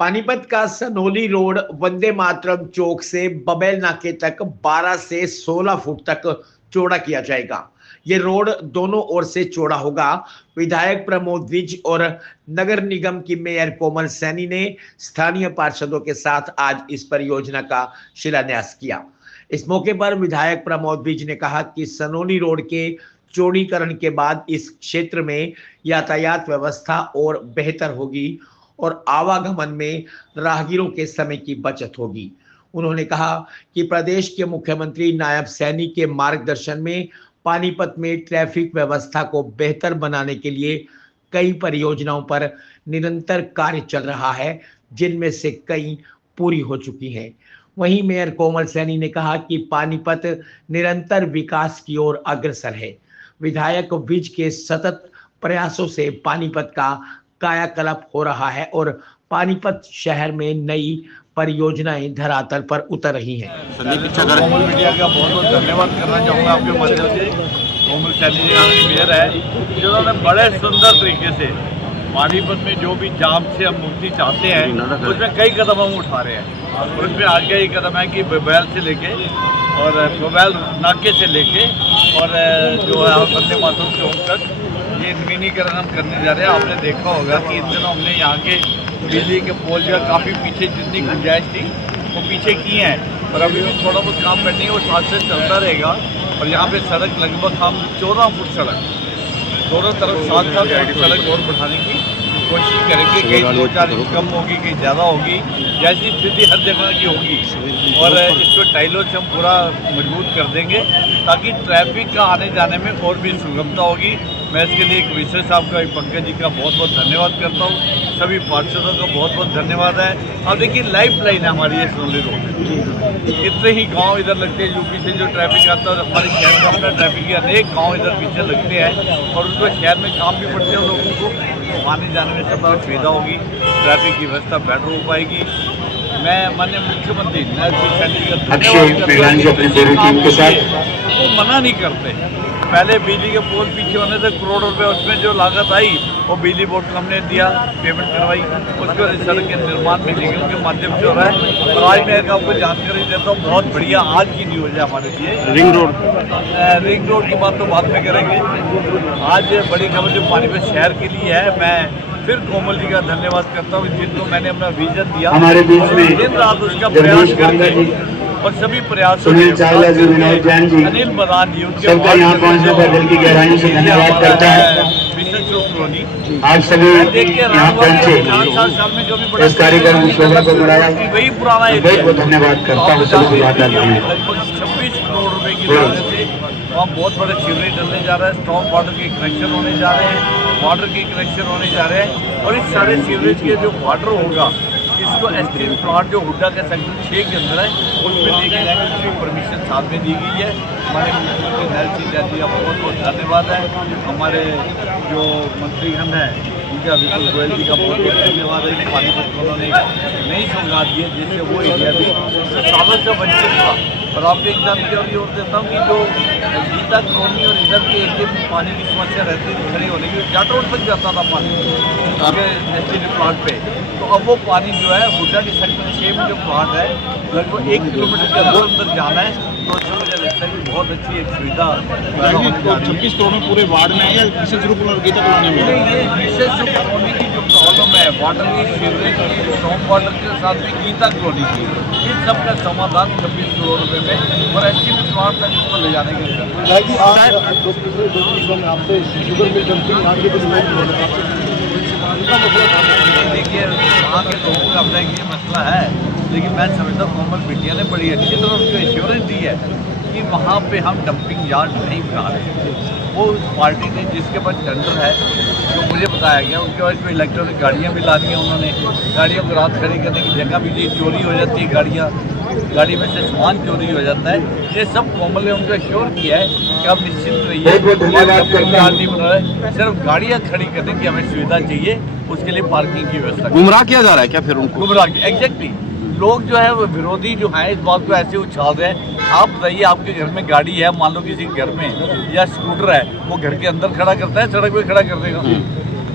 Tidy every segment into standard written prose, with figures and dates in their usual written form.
पानीपत का सनोली रोड वंदे मातरम चौक से बबेल नाके तक 12 से 16 फुट तक चौड़ा किया जाएगा। ये रोड दोनों ओर से चौड़ा होगा। विधायक प्रमोद विज और नगर निगम की मेयर कोमल सैनी ने स्थानीय पार्षदों के साथ आज इस परियोजना का शिलान्यास किया। इस मौके पर विधायक प्रमोद विज ने कहा कि सनोली रोड के चौड़ीकरण के बाद इस क्षेत्र में यातायात व्यवस्था और बेहतर होगी और आवागमन में राहगीरों के समय की बचत होगी। उन्होंने कहा कि प्रदेश के मुख्यमंत्री नायब सैनी के मार्गदर्शन में पानीपत में ट्रैफिक व्यवस्था को बेहतर बनाने के लिए कई परियोजनाओं पर निरंतर कार्य चल रहा है, जिनमें से कई पूरी हो चुकी हैं। वहीं मेयर कोमल सैनी ने कहा कि पानीपत निरंतर विकास की ओर अग्रसर है। विधायक विज के सतत प्रयासों से पानीपत का कायाकल्प हो रहा है और पानीपत शहर में नई परियोजनाएं धरातल पर उतर रही हैं। कोमल मीडिया का बहुत बहुत धन्यवाद करना चाहूँगा आपके माध्यम से। कोमल सैनी जी मेयर है, जिन्होंने बड़े सुंदर तरीके से पानीपत में जो भी जाम से हम मुक्ति चाहते हैं उसमें कई कदम हम उठा रहे हैं। और उसमें आज का ये कदम है कि बबेल से लेके और बबेल नाके से लेके और जो है वंदे मातरम चौक तक ये नवीनीकरण हम करने जा रहे हैं। आपने देखा होगा कि इन दिनों हमने यहाँ के बिजली के पोल जो काफ़ी पीछे जितनी गुंजाइश थी वो पीछे की हैं, पर अभी भी थोड़ा बहुत काम करनी है, वो साथ से चलता रहेगा। और यहाँ पे सड़क लगभग हम 14 फुट सड़क दोनों तरफ 7 फुट सड़क और बढ़ाने की कोशिश करेंगे। कहीं 2-4 इंच कम होगी, कहीं ज़्यादा होगी, जैसी स्थिति हर जगह की होगी। और इसको टाइलों से हम पूरा मजबूत कर देंगे ताकि ट्रैफिक का आने जाने में और भी सुगमता होगी। मैं इसके लिए कमिश्नर साहब का, पंकज जी का बहुत बहुत धन्यवाद करता हूँ। सभी पार्षदों का बहुत बहुत धन्यवाद है। अब देखिए लाइफ लाइन है हमारी ये सनोली रोड। कितने ही गांव इधर लगते हैं, यूपी से जो ट्रैफिक आता है, हमारे शहर में अपना ट्रैफिक के अनेक गांव इधर पीछे लगते हैं और उनको शहर में काम भी पड़ते हैं लोगों को, तो आने जाने में सब सुविधा होगी, ट्रैफिक की व्यवस्था बेटर हो पाएगी। मैं माननीय मुख्यमंत्री वो मना नहीं करते। पहले बिजली के पोल पीछे होने से करोड़ों रुपए उसमें जो लागत आई वो बिजली बोर्ड को हमने दिया, पेमेंट करवाई, उसको सड़क के निर्माण में निगम के माध्यम से हो रहा है। और आज मैं आपको जानकारी देता हूँ, बहुत बढ़िया आज की न्यूज़ है हमारे लिए। रिंग रोड की बात तो बाद में करेंगे। आज बड़ी खबर जो पानीपत शहर के लिए है, मैं फिर कोमल जी का धन्यवाद करता हूँ, जिनको मैंने अपना विजन दिया हमारे बीच में दिन रात उसका प्रयास करके और सभी प्रयासों अनिल मदान जी सबका यहाँ पहुँचने पर दिल की गहराई से धन्यवाद करता है। आप सभी यहाँ पहुँचे इस कार्यक्रम शोभा को बढ़ाया, वही पुराना बहुत धन्यवाद करता हूँ सभी लगभग 26 करोड़ रुपए की लागत से वहाँ बहुत बड़े सीवरेज डलने जा रहा है, स्ट्रॉन्ग वाटर के कनेक्शन होने जा रहे हैं, वाटर के कनेक्शन होने जा रहे हैं। और इस सारे सीवरेज के जो वाटर होगा इसको एस्ट्रीम प्लांट जो हुड्डा के सेक्टर 6 के अंदर है उसमें लेके जाएंगे, उसकी परमिशन साथ में दी गई है। हमारे मुख्यमंत्री नरेंद्र सिंह जी का बहुत बहुत धन्यवाद है। हमारे जो मंत्रीगण हैं उनका विपुल गोयल जी का बहुत बहुत धन्यवाद है कि पानीपत को उन्होंने नई सौगात दी है, जिससे वो एरिया भी सालों से वंचित था। और आपको एग्जाम की और जोर देता हूँ कि जो गीता कॉलोनी और इधर के एरिए में पानी की समस्या रहती थी खड़ी होने की, जाट रोड तक जाता था पानी एसटीपी प्लांट पे, तो अब वो पानी जो है हुड्डा के सेक्टर 6 में जो प्लांट है लगभग 1 किलोमीटर के अंदर जाना है, तो उसमें मुझे लगता है कि बहुत अच्छी एक सुविधा 26 करोड़ में पूरे वार्ड में है या विशेष रूप में गीता कॉलोनी में? ये विशेष रूप कॉलोनी की जो प्रॉब्लम है वाटर की, सीवरेज की, स्ट्रॉन्ग वाटर के साथ में गीता कॉलोनी की, इन सब का समाधान 26 करोड़ रुपये में और एसटीपी प्लांट तक इसको ले जाने के देखिए वहाँ के लोगों का अपना ये मसला है, लेकिन मैं समझता हूँ कोमल मीडिया ने बड़ी अच्छी तरह उसको एश्योरेंस दी है कि वहाँ पे हम डंपिंग यार्ड नहीं बना रहे। वो पार्टी ने जिसके पास टेंडर है जो मुझे बताया गया उनके पास कोई इलेक्ट्रॉनिक गाड़ियाँ भी ला दी हैं उन्होंने, गाड़ियों को रात खड़ी करने की जगह भी दी, चोरी हो जाती है गाड़ी में से सामान चोरी हो जाता है। ये सब कोमल ने उनको एश्योर किया है कि आप निश्चिंत रहिए, नहीं बना रहे, सिर्फ गाड़ियाँ खड़ी करने की हमें सुविधा चाहिए, उसके लिए पार्किंग की व्यवस्था। गुमराह किया जा रहा है क्या फिर उनको? गुमराह एग्जैक्टली, लोग जो है विरोधी जो है इस बात को ऐसे उछाल रहे हैं। आप बताइए, आपके घर में गाड़ी है, मान लो किसी घर में या स्कूटर है, वो घर के अंदर खड़ा करता है, सड़क पे खड़ा कर देगा?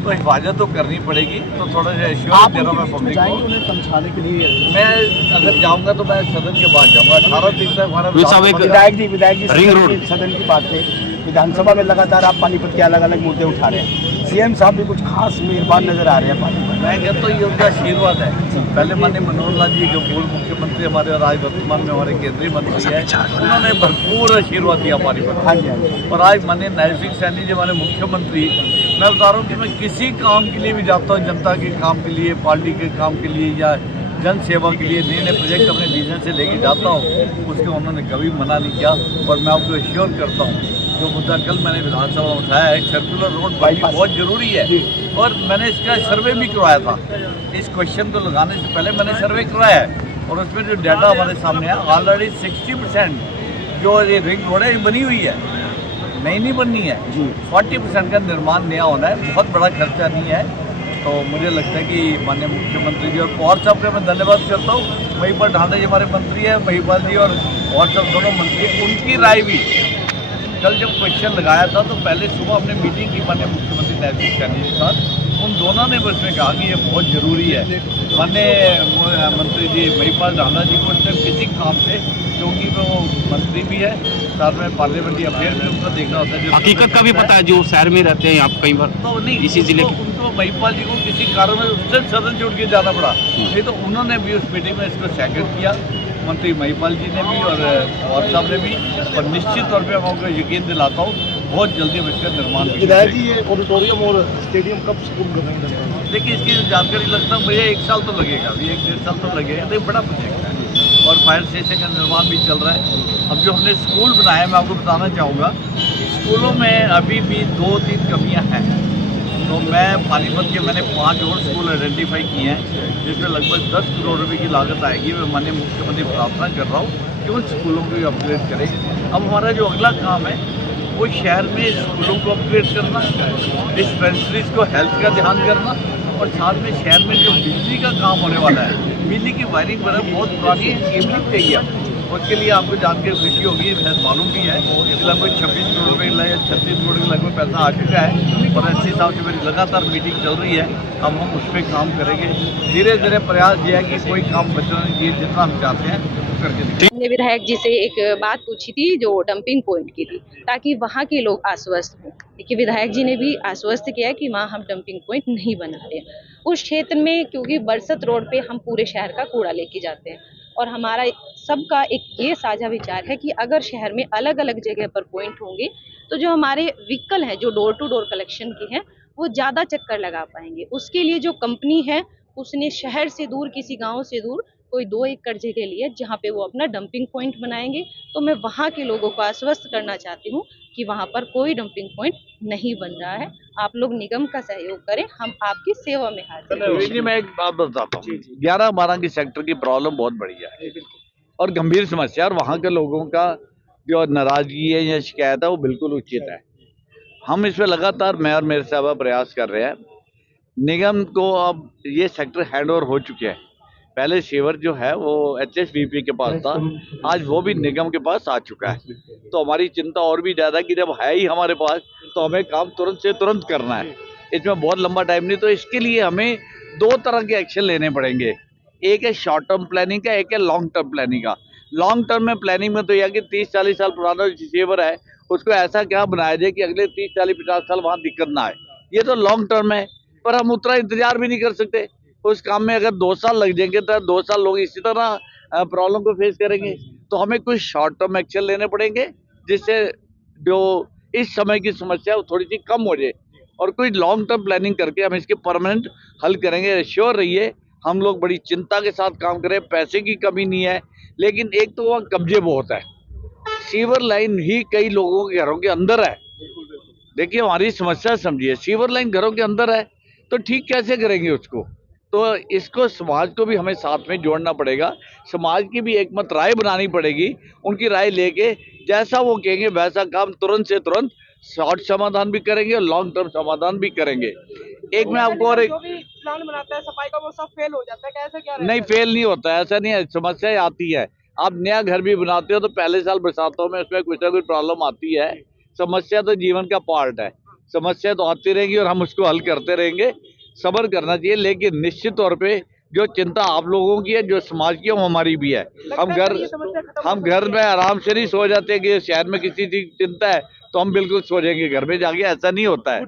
तो हिफाजत तो करनी पड़ेगी। तो थोड़ा सा एश्योरेंस दे रहा हूँ मैं पब्लिक को। उन्हें समझाने के लिए मैं अगर जाऊँगा तो मैं सदन के बाद जाऊँगा। 18 दिन तक हमारा विधायक जी सदन की बात है, विधानसभा में लगातार आप पानीपत के अलग अलग मुद्दे उठा रहे हैं, सीएम साहब भी कुछ खास मेहरबान नजर आ रहे हैं पानीपत। मैं कहता हूँ ये उनका आशीर्वाद है। पहले माननीय मनोहर लाल जी जो पूर्व मुख्यमंत्री हमारे और आज वर्तमान में हमारे केंद्रीय मंत्री है, उन्होंने भरपूर आशीर्वाद दिया पानीपत। हाँ जी। और आज माननीय नैब सिंह सैनी जी हमारे मुख्यमंत्री, मैं बता रहा हूँ कि मैं किसी काम के लिए भी जाता हूँ, जनता के काम के लिए, पार्टी के काम के लिए या जन सेवा के लिए नए नए प्रोजेक्ट अपने विजन से लेके जाता हूँ, उसके उन्होंने कभी मना नहीं किया। और मैं आपको एश्योर करता हूँ जो मुद्दा कल मैंने विधानसभा में उठाया है, सर्कुलर रोड बाईपास बहुत जरूरी है। और मैंने इसका सर्वे भी करवाया था। इस क्वेश्चन को लगाने से पहले मैंने सर्वे करवाया है और उसमें जो डाटा हमारे सामने है, ऑलरेडी 60% जो ये रिंग रोड है ये बनी हुई है, नहीं बननी है। 40% का निर्माण नया होना है, बहुत बड़ा खर्चा नहीं है। तो मुझे लगता है कि माननीय मुख्यमंत्री जी और पवार साहब का मैं धन्यवाद करता हूँ। महिपाल ढांडा जी हमारे मंत्री हैं, महिपाल जी और पवार साहब दोनों मंत्री हैं, उनकी राय भी कल जब क्वेश्चन लगाया था तो पहले सुबह हमने मीटिंग की माननीय मुख्यमंत्री नैब सिंह सैनी के साथ। उन दोनों ने बस में कहा कि ये बहुत ज़रूरी है। माननीय मंत्री जी महिपाल ढांडा जी को सिर्फ किसी काम से, क्योंकि वो मंत्री भी है, साथ में पार्लियामेंट्री अफेयर भी उनको देखना होता है। जो हकीकत का भी पता है, जो शहर में रहते हैं यहाँ कई बार तो नहीं, इसी जिले के उनको महिपाल जी को किसी कारण में उससे सदन से उठ के जाना पड़ा, नहीं तो उन्होंने भी उस मीटिंग में इसको सेकंड किया, मंत्री महिपाल जी ने भी और पवार साहब ने भी। और निश्चित तौर पे मैं आपको यकीन दिलाता हूँ बहुत जल्दी हम इसका निर्माण भी विधायक जी ये ऑडिटोरियम और स्टेडियम कब शुरू करेंगे? देखिए इसकी जानकारी लगता है मुझे 1 साल तो लगेगा, अभी 1-1.5 साल तो लगेगा। तो बड़ा प्रोजेक्ट है और फायर स्टेशन का निर्माण भी चल रहा है। अब जो हमने स्कूल बनाया मैं आपको बताना चाहूँगा, स्कूलों में अभी भी 2-3 कमियाँ हैं। तो मैं पानीपत के मैंने 5 और स्कूल आइडेंटिफाई किए हैं जिसमें लगभग 10 करोड़ रुपए की लागत आएगी। मैं माननीय मुख्यमंत्री प्रार्थना कर रहा हूँ कि उन स्कूलों को भी अपग्रेड करें। अब हमारा जो अगला काम है वो शहर में स्कूलों को अपग्रेड करना, डिस्पेंसरीज को हेल्थ का ध्यान करना और साथ में शहर में जो बिजली का काम होने वाला है, बिजली की वायरिंग वगैरह बहुत पुरानी है, केबलिंग चाहिए है। उसके लिए आपको जान के खुशी होगी, शायद मालूम भी है कि लगभग 26 करोड़ रुपये या 36 करोड़ के लगभग पैसा आ चुका है और एससी साहब से मेरी लगातार मीटिंग चल रही है। अब हम उस पर काम करेंगे। धीरे धीरे प्रयास ये है कि कोई काम बचना नहीं चाहिए, जितना हम चाहते हैं वो करके दिखाएं। हमने विधायक जी से एक बात पूछी थी जो डंपिंग पॉइंट की थी, ताकि वहाँ के लोग आश्वस्त हों। देखिए विधायक जी ने भी आश्वस्त किया कि वहाँ हम डंपिंग पॉइंट नहीं बना रहे उस क्षेत्र में, क्योंकि बरसत रोड पे हम पूरे शहर का कूड़ा लेके जाते हैं और हमारा सबका एक ये साझा विचार है कि अगर शहर में अलग अलग जगह पर पॉइंट होंगे तो जो हमारे व्हीकल हैं जो डोर टू डोर कलेक्शन की हैं वो ज़्यादा चक्कर लगा पाएंगे। उसके लिए जो कंपनी है उसने शहर से दूर, किसी गांव से दूर कोई 2 एकड़ जगह लिए जहां पे वो अपना डंपिंग पॉइंट बनाएंगे। तो मैं वहां के लोगों को आश्वस्त करना चाहती हूँ कि वहां पर कोई डंपिंग पॉइंट नहीं बन रहा है। आप लोग निगम का सहयोग करें, हम आपकी सेवा में हाजिर हैं। मैं एक बात बताता हूँ, 11-12 की सेक्टर की प्रॉब्लम बहुत बड़ी है और गंभीर समस्या, और वहाँ के लोगों का जो नाराजगी है या शिकायत है वो बिल्कुल उचित है। हम इस पर लगातार मैं और मेरे साहब प्रयास कर रहे हैं। निगम को अब ये सेक्टर हैंड ओवर हो चुके हैं। पहले सीवर जो है वो HSVP के पास था, आज वो भी निगम के पास आ चुका है। तो हमारी चिंता और भी ज़्यादा कि जब है ही हमारे पास तो हमें काम तुरंत से तुरंत करना है, इसमें बहुत लंबा टाइम नहीं। तो इसके लिए हमें 2 तरह के एक्शन लेने पड़ेंगे, एक है शॉर्ट टर्म प्लानिंग का, एक है लॉन्ग टर्म प्लानिंग का। लॉन्ग टर्म में प्लानिंग में तो यह कि 30-40 साल पुराना सीवर है उसको ऐसा क्या बनाया जाए कि अगले 30-40-50 साल वहाँ दिक्कत ना आए, ये तो लॉन्ग टर्म है। पर हम उतना इंतजार भी नहीं कर सकते, उस काम में अगर 2 साल लग जाएंगे तो 2 साल लोग इसी तरह प्रॉब्लम को फेस करेंगे। तो हमें कुछ शॉर्ट टर्म एक्शन लेने पड़ेंगे जिससे जो इस समय की समस्या वो थोड़ी सी कम हो जाए और कोई लॉन्ग टर्म प्लानिंग करके हम इसके परमानेंट हल करेंगे। श्योर रहिए हम लोग बड़ी चिंता के साथ काम करें, पैसे की कमी नहीं है, लेकिन एक तो वहाँ कब्जे बहुत है, सीवर लाइन ही कई लोगों के घरों के अंदर है। देखिए हमारी समस्या समझिए, सीवर लाइन घरों के अंदर है तो ठीक कैसे करेंगे उसको? तो इसको समाज को भी हमें साथ में जोड़ना पड़ेगा, समाज की भी एकमत राय बनानी पड़ेगी, उनकी राय लेके जैसा वो कहेंगे वैसा काम तुरंत से तुरंत शॉर्ट समाधान भी करेंगे और लॉन्ग टर्म समाधान भी करेंगे। एक मैं आपको और एक प्लान बनाता है सफाई का वो सब फेल हो जाता है, कैसे क्या नहीं फेल नहीं होता है, ऐसा नहीं है, समस्याएं आती है। आप नया घर भी बनाते हो तो पहले साल बरसातों में उसमें कुछ ना कुछ प्रॉब्लम आती है, समस्या तो जीवन का पार्ट है। समस्या तो आती रहेंगी और हम उसको हल करते रहेंगे। सब्र करना चाहिए, लेकिन निश्चित तौर पे जो चिंता आप लोगों की है, जो समाज की है, वो हमारी भी है। हम घर में आराम से नहीं सो जाते कि शहर में किसी चीज की चिंता है तो हम बिल्कुल सो जाएंगे घर में जाके, ऐसा नहीं होता है।